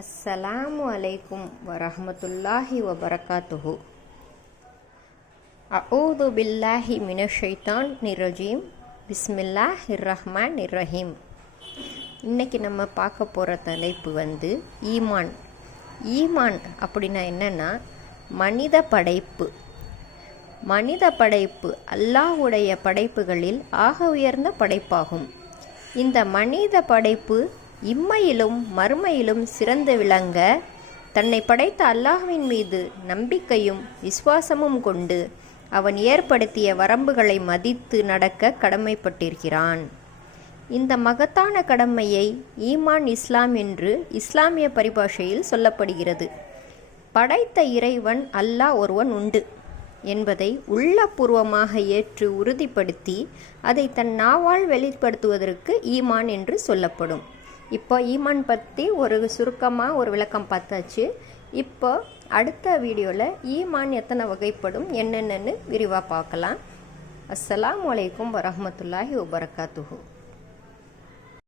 அஸ்ஸலாமு அலைக்கும் வரஹ்மத்துல்லாஹி வபரகாத்துஹு. அஊது பில்லாஹி மினஷ்-ஷைத்தானிர் ரஜீம். பிஸ்மில்லாஹிர் ரஹ்மானிர் ரஹீம். இன்றைக்கி நம்ம பார்க்க போகிற தலைப்பு ஈமான். ஈமான் அப்படின்னா என்னென்னா மனித படைப்பு. மனித படைப்பு அல்லாஹ்வுடைய படைப்புகளில் ஆக உயர்ந்த படைப்பாகும். இந்த மனித படைப்பு இம்மையிலும் மறுமையிலும் சிறந்து விளங்க தன்னை படைத்த அல்லாஹ்வின் மீது நம்பிக்கையும் விசுவாசமும் கொண்டு அவன் ஏற்படுத்திய வரம்புகளை மதித்து நடக்க கடமைப்பட்டிருக்கிறான். இந்த மகத்தான கடமையை ஈமான் இஸ்லாம் என்று இஸ்லாமிய பரிபாஷையில் சொல்லப்படுகிறது. படைத்த இறைவன் அல்லாஹ் ஒருவன் உண்டு என்பதை உள்ளபூர்வமாக ஏற்று உறுதிப்படுத்தி அதை தன் நாவால் வெளிப்படுத்துவதற்கு ஈமான் என்று சொல்லப்படும். இப்போ ஈமான் பற்றி ஒரு சுருக்கமாக ஒரு விளக்கம் பார்த்தாச்சு. இப்போ அடுத்த வீடியோவில் ஈமான் எத்தனை வகைப்படும் என்னென்னு விரிவாக பார்க்கலாம். அஸ்ஸலாமு அலைக்கும் வரஹ்மத்துல்லாஹி வபரகாத்துஹு.